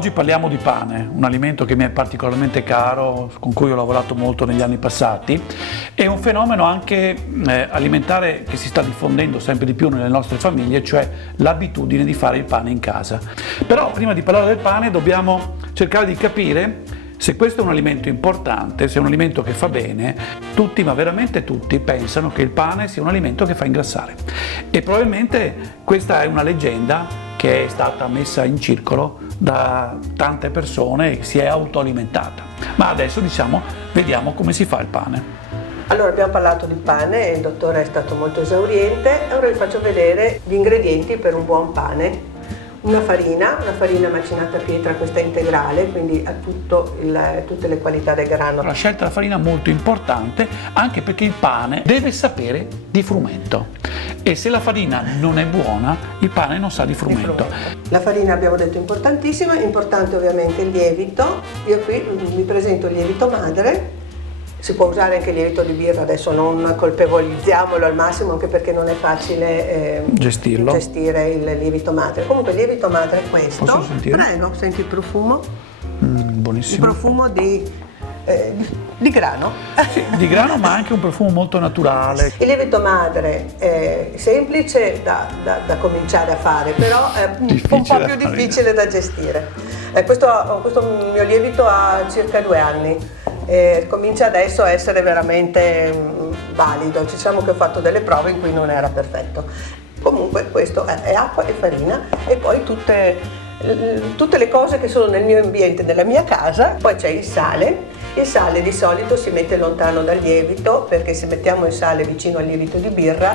Oggi parliamo di pane, un alimento che mi è particolarmente caro, con cui ho lavorato molto negli anni passati. È un fenomeno anche alimentare che si sta diffondendo sempre di più nelle nostre famiglie, cioè l'abitudine di fare il pane in casa. Però prima di parlare del pane dobbiamo cercare di capire se questo è un alimento importante, se è un alimento che fa bene. Tutti, ma veramente tutti, pensano che il pane sia un alimento che fa ingrassare. E probabilmente questa è una leggenda che è stata messa in circolo da tante persone e che si è autoalimentata. Ma adesso vediamo come si fa il pane. Allora, abbiamo parlato di pane e il dottore è stato molto esauriente. Ora vi faccio vedere gli ingredienti per un buon pane. Una farina macinata a pietra, questa integrale, quindi ha tutte le qualità del grano. La scelta della farina è molto importante, anche perché il pane deve sapere di frumento, e se la farina non è buona, il pane non sa di frumento. La farina, abbiamo detto, è importantissima, è importante ovviamente il lievito. Io qui vi presento il lievito madre. Si può usare anche il lievito di birra, adesso non colpevolizziamolo al massimo, anche perché non è facile gestire il lievito madre. Comunque il lievito madre è questo. Posso sentire? Prego, senti il profumo? Buonissimo. Il profumo di grano. Sì, di grano, ma anche un profumo molto naturale. Il lievito madre è semplice da cominciare a fare, però è un po' più difficile da gestire. Questo mio lievito ha circa 2 anni. Comincia adesso a essere veramente valido. Diciamo che ho fatto delle prove in cui non era perfetto. Comunque questo è acqua e farina, e poi tutte le cose che sono nel mio ambiente, nella mia casa. Poi c'è il sale. Il sale di solito si mette lontano dal lievito, perché se mettiamo il sale vicino al lievito di birra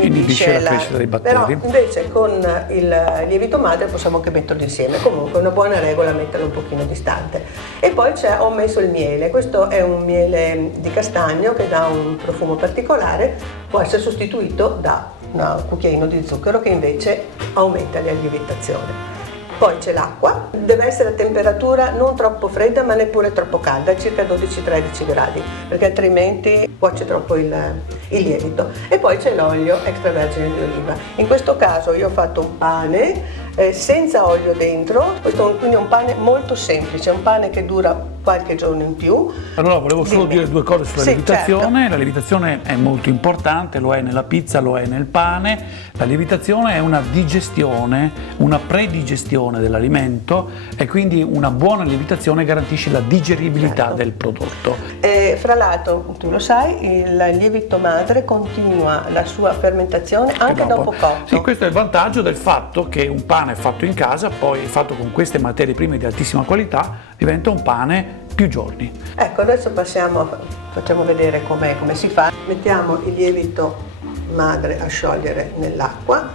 inibisce la crescita dei batteri. Però invece con il lievito madre possiamo anche metterlo insieme. Comunque una buona regola è metterlo un pochino distante. E poi ho messo il miele. Questo è un miele di castagno che dà un profumo particolare, può essere sostituito da un cucchiaino di zucchero che invece aumenta la lievitazione. Poi c'è l'acqua, deve essere a temperatura non troppo fredda ma neppure troppo calda, circa 12-13 gradi, perché altrimenti cuoce troppo il lievito. E poi c'è l'olio extravergine di oliva. In questo caso io ho fatto un pane senza olio dentro, questo è quindi un pane molto semplice, un pane che dura qualche giorno in più. Allora volevo solo dire 2 cose sulla lievitazione. Certo. La lievitazione è molto importante, lo è nella pizza, lo è nel pane. La lievitazione è una digestione, una predigestione dell'alimento, e quindi una buona lievitazione garantisce la digeribilità del prodotto. Fra l'altro, tu lo sai, il lievito madre continua la sua fermentazione anche dopo cotto. Sì, questo è il vantaggio del fatto che un pane fatto in casa, poi fatto con queste materie prime di altissima qualità, diventa un pane più giorni. Ecco, adesso facciamo vedere come si fa. Mettiamo il lievito madre a sciogliere nell'acqua.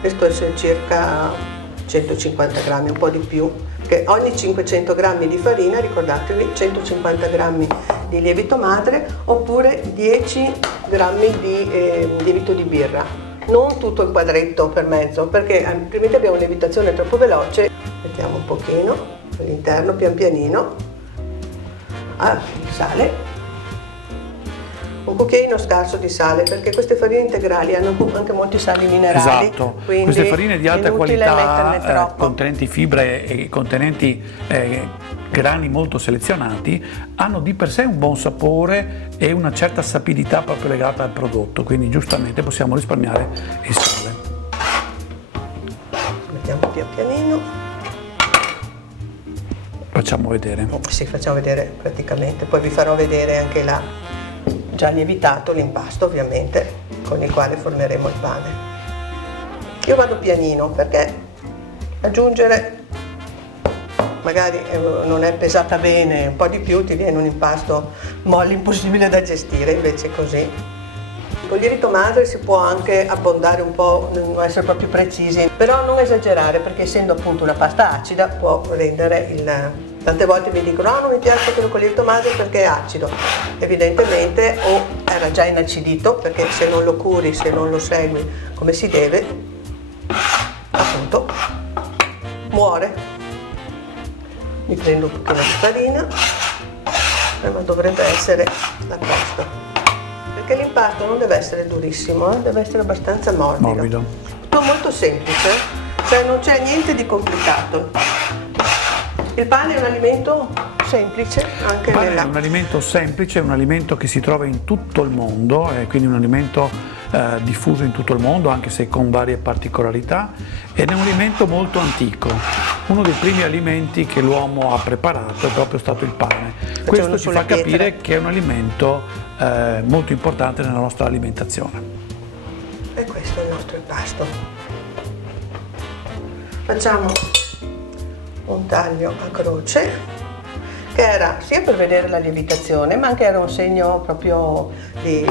Questo è circa 150 grammi, un po' di più, che ogni 500 grammi di farina, ricordatevi, 150 grammi di lievito madre, oppure 10 grammi di lievito di birra. Non tutto il quadretto per mezzo, perché altrimenti abbiamo una lievitazione troppo veloce. Mettiamo un pochino all'interno, pian pianino. Il sale, un cucchiaino scarso di sale, perché queste farine integrali hanno anche molti sali minerali. Esatto, queste farine di alta qualità, contenenti fibre e contenenti grani molto selezionati, hanno di per sé un buon sapore e una certa sapidità proprio legata al prodotto, quindi giustamente possiamo risparmiare il sale. Mettiamo pian pianino. Facciamo vedere. Sì, facciamo vedere praticamente, poi vi farò vedere anche già lievitato l'impasto, ovviamente, con il quale formeremo il pane. Io vado pianino perché aggiungere magari non è pesata bene, un po' di più ti viene un impasto molle, impossibile da gestire, invece così. Con il lievito madre si può anche abbondare un po', non essere proprio precisi, però non esagerare, perché essendo appunto una pasta acida può rendere Tante volte mi dicono no, non mi piace quello con il lievito madre perché è acido. Evidentemente o era già inacidito, perché se non lo curi, se non lo segui come si deve, appunto muore. Mi prendo un pochino di farina, ma dovrebbe essere a posto, perché l'impasto non deve essere durissimo, deve essere abbastanza morbido. Tutto molto semplice, cioè non c'è niente di complicato. Il pane è un alimento semplice anche Il pane nella... è un alimento semplice, è un alimento che si trova in tutto il mondo, è quindi un alimento diffuso in tutto il mondo, anche se con varie particolarità, ed è un alimento molto antico. Uno dei primi alimenti che l'uomo ha preparato è proprio stato il pane. Questo ci fa capire che è un alimento molto importante nella nostra alimentazione. E questo è il nostro impasto. Facciamo un taglio a croce, che era sia per vedere la lievitazione, ma anche era un segno proprio di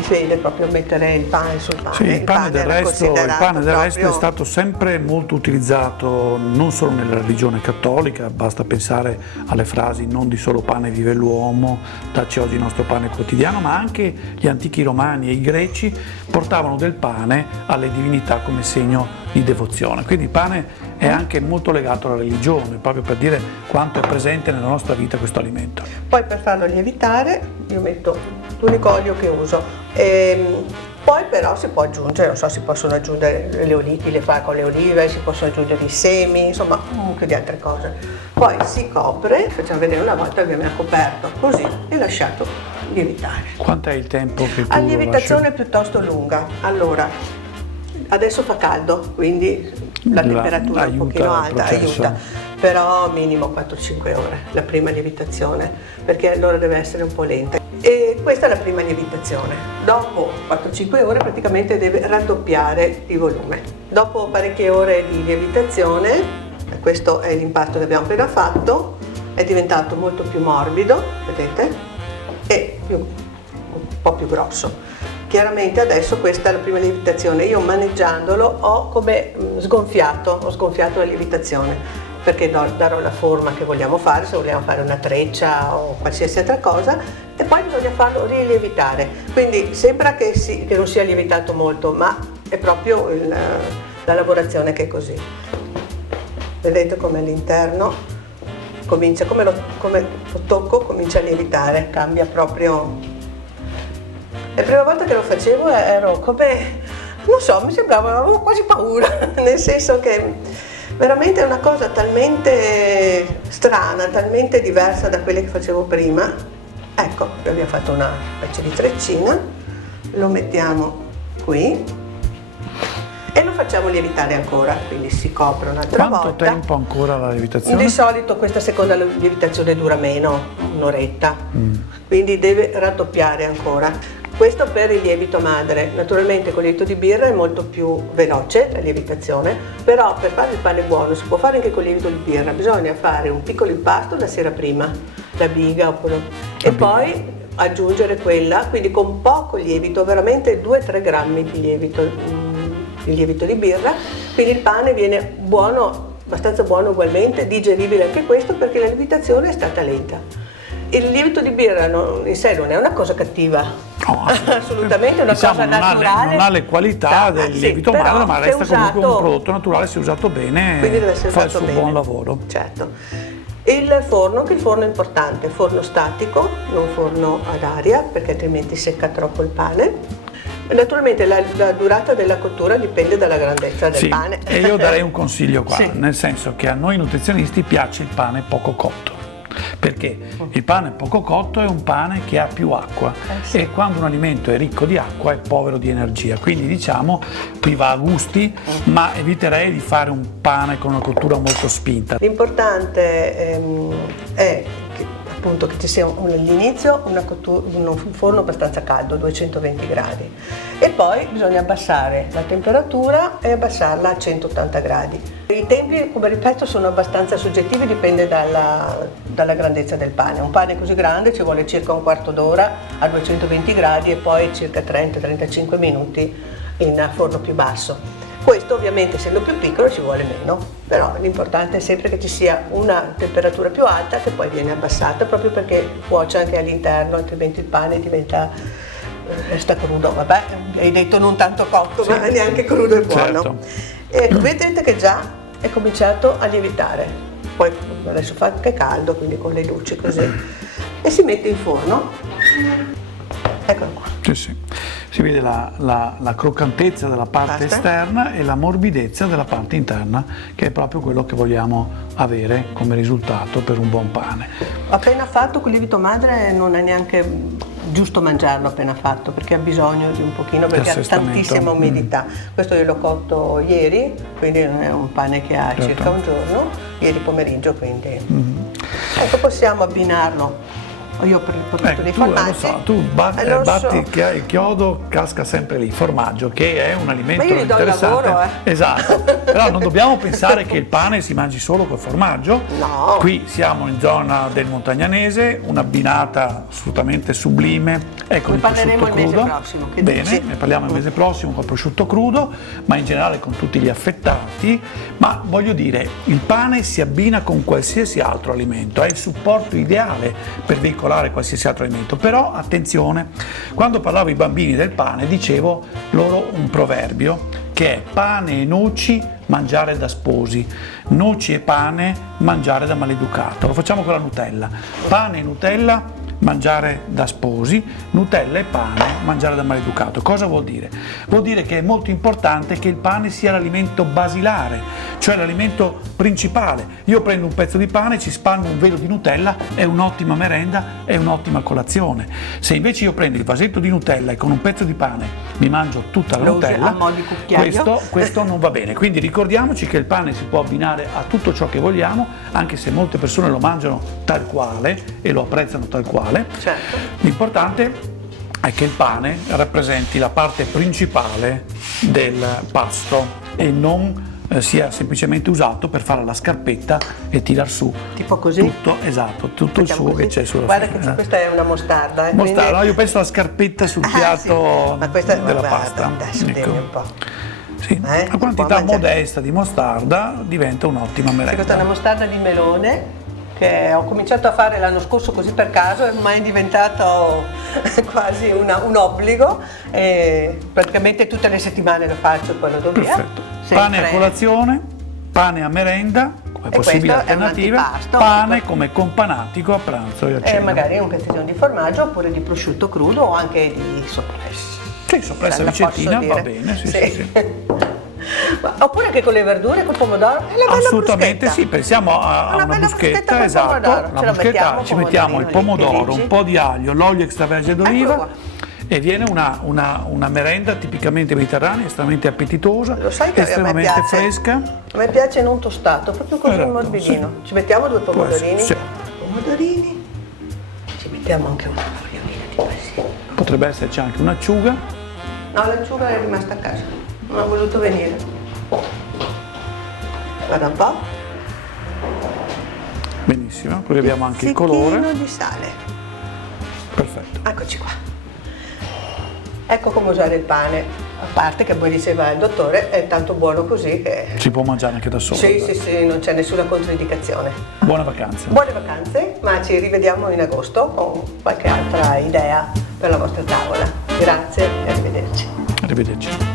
fede, proprio mettere il pane sul pane. Sì, il pane del resto è stato sempre molto utilizzato non solo nella religione cattolica, basta pensare alle frasi "non di solo pane vive l'uomo, dacci oggi il nostro pane quotidiano", ma anche gli antichi romani e i greci portavano del pane alle divinità come segno di devozione. Quindi il pane è anche molto legato alla religione, proprio per dire quanto è presente nella nostra vita questo alimento. Poi per farlo lievitare io metto l'unico olio che uso. Poi però si può aggiungere, non so, si possono aggiungere le olive, le fa con le olive, si possono aggiungere i semi, insomma un mucchio di altre cose. Poi si copre, facciamo vedere una volta che abbiamo coperto così e lasciato lievitare. Quant'è il tempo che tu La lievitazione lasci? è piuttosto lunga. Allora, adesso fa caldo, quindi la temperatura è un pochino alta, aiuta, però minimo 4-5 ore la prima lievitazione, perché allora deve essere un po' lenta. E questa è la prima lievitazione. Dopo 4-5 ore praticamente deve raddoppiare il volume. Dopo parecchie ore di lievitazione, questo è l'impasto che abbiamo appena fatto, è diventato molto più morbido, vedete, e un po' più grosso. Chiaramente adesso questa è la prima lievitazione, io maneggiandolo ho come sgonfiato la lievitazione, perché darò la forma che vogliamo fare, se vogliamo fare una treccia o qualsiasi altra cosa, e poi bisogna farlo rilievitare. Quindi sembra che non sia lievitato molto, ma è proprio la lavorazione che è così. Vedete come all'interno comincia, come lo tocco, comincia a lievitare, cambia proprio. La prima volta che lo facevo ero come, non so, mi sembrava, avevo quasi paura, nel senso che veramente è una cosa talmente strana, talmente diversa da quelle che facevo prima. Ecco, abbiamo fatto una specie di treccina, lo mettiamo qui e lo facciamo lievitare ancora, quindi si copre un'altra volta. Quanto tempo ancora la lievitazione? Di solito questa seconda lievitazione dura meno, un'oretta, quindi deve raddoppiare ancora. Questo per il lievito madre. Naturalmente con il lievito di birra è molto più veloce la lievitazione, però per fare il pane buono si può fare anche con il lievito di birra, bisogna fare un piccolo impasto la sera prima, la biga e poi aggiungere quella, quindi con poco lievito, veramente 2-3 grammi di lievito di birra, quindi il pane viene buono, abbastanza buono ugualmente, digeribile anche questo perché la lievitazione è stata lenta. Il lievito di birra in sé non è una cosa cattiva, no, assolutamente è una cosa naturale. Non ha le qualità del lievito madre, ma resta comunque un prodotto naturale, se usato bene, quindi deve essere fa il suo bene. buon lavoro. Certo. Il forno, anche il forno è importante, forno statico, non forno ad aria, perché altrimenti secca troppo il pane. Naturalmente la durata della cottura dipende dalla grandezza del pane. E io darei un consiglio qua, Sì. nel senso che a noi nutrizionisti piace il pane poco cotto. Perché il pane poco cotto è un pane che ha più acqua e quando un alimento è ricco di acqua è povero di energia, quindi diciamo qui va a gusti, ma eviterei di fare un pane con una cottura molto spinta. L'importante è che, appunto, che ci sia all'inizio un forno abbastanza caldo, 220 gradi, e poi bisogna abbassare la temperatura e abbassarla a 180 gradi. I tempi, come ripeto, sono abbastanza soggettivi, dipende dalla grandezza del pane. Un pane così grande ci vuole circa un quarto d'ora a 220 gradi e poi circa 30-35 minuti in forno più basso. Questo ovviamente essendo più piccolo ci vuole meno, però l'importante è sempre che ci sia una temperatura più alta che poi viene abbassata proprio perché cuoce anche all'interno, altrimenti il pane resta crudo, vabbè, hai detto non tanto cotto, ma neanche crudo è buono. Certo. E vedete che già è cominciato a lievitare, poi adesso fa anche caldo, quindi con le luci così, e si mette in forno Eccolo qua. Sì, sì. Si vede la croccantezza della parte esterna e la morbidezza della parte interna, che è proprio quello che vogliamo avere come risultato per un buon pane. Appena fatto, quel lievito madre non è neanche giusto mangiarlo appena fatto, perché ha bisogno di un pochino, perché ha tantissima umidità. Questo io l'ho cotto ieri, quindi è un pane che ha circa un giorno, ieri pomeriggio, quindi ecco, possiamo abbinarlo. Io ho portato dei formaggi. Lo so, tu batti il chiodo, casca sempre lì, formaggio, che è un alimento interessante. Ma io gli do il lavoro, Esatto, però non dobbiamo pensare che il pane si mangi solo col formaggio. No. Qui siamo in zona del Montagnanese, un'abbinata assolutamente sublime. Ecco, ne parleremo il mese prossimo. Bene, ne parliamo il mese prossimo col prosciutto crudo, ma in generale con tutti gli affettati. Ma voglio dire, il pane si abbina con qualsiasi altro alimento, è il supporto ideale per veicolare qualsiasi altro alimento. Però attenzione, quando parlavo ai bambini del pane dicevo loro un proverbio che è: pane e noci mangiare da sposi, noci e pane mangiare da maleducato. Lo facciamo con la Nutella: pane e Nutella mangiare da sposi, Nutella e pane mangiare da maleducato. Cosa vuol dire? Vuol dire che è molto importante che il pane sia l'alimento basilare, cioè l'alimento principale. Io prendo un pezzo di pane, ci spalmo un velo di Nutella, è un'ottima merenda, è un'ottima colazione. Se invece io prendo il vasetto di Nutella e con un pezzo di pane mi mangio tutta la Nutella, questo non va bene. Quindi ricordiamoci che il pane si può abbinare a tutto ciò che vogliamo, anche se molte persone lo mangiano tal quale e lo apprezzano tal quale. Certo. L'importante è che il pane rappresenti la parte principale del pasto e non sia semplicemente usato per fare la scarpetta e tirar su tipo così? Tutto il sugo che c'è sulla fine. Guarda che questa è una mostarda. Mostarda, quindi... no, io penso alla scarpetta sul piatto della pasta. Adesso ecco. Un po'. Sì, una quantità modesta di mostarda diventa un'ottima merenda. Questa è una mostarda di melone che ho cominciato a fare l'anno scorso così per caso, è mai diventato quasi un obbligo, e praticamente tutte le settimane lo faccio, poi lo do via. Perfetto. Pane a colazione, pane a merenda come possibile alternativa, pane come companatico a pranzo e a cena. E magari un pezzettino di formaggio oppure di prosciutto crudo o anche di soppressa. Sì, soppressa ricettina va bene, sì. Oppure anche con le verdure, col pomodoro. È una bella assolutamente sì, pensiamo a una bruschetta, esatto, una bruschetta, ci mettiamo il pomodoro, un po' di aglio, l'olio extravergine d'oliva e viene una merenda tipicamente mediterranea, estremamente appetitosa, lo sai che estremamente fresca. A me piace non tostato, proprio così morbidino. Sì. Ci mettiamo 2 pomodorini. Sì. Pomodorini. Ci mettiamo anche una fogliolina di basilico. Potrebbe esserci anche un'acciuga. No, l'acciuga è rimasta a casa. Non ha voluto venire. Guarda un po'. Benissimo, poi abbiamo anche il colore. Un di sale. Perfetto. Eccoci qua. Ecco come usare il pane. A parte che poi diceva il dottore, è tanto buono così che... Si può mangiare anche da solo. Sì, non c'è nessuna controindicazione. Buone vacanze. Buone vacanze, ma ci rivediamo in agosto con qualche altra idea per la vostra tavola. Grazie e arrivederci. Arrivederci.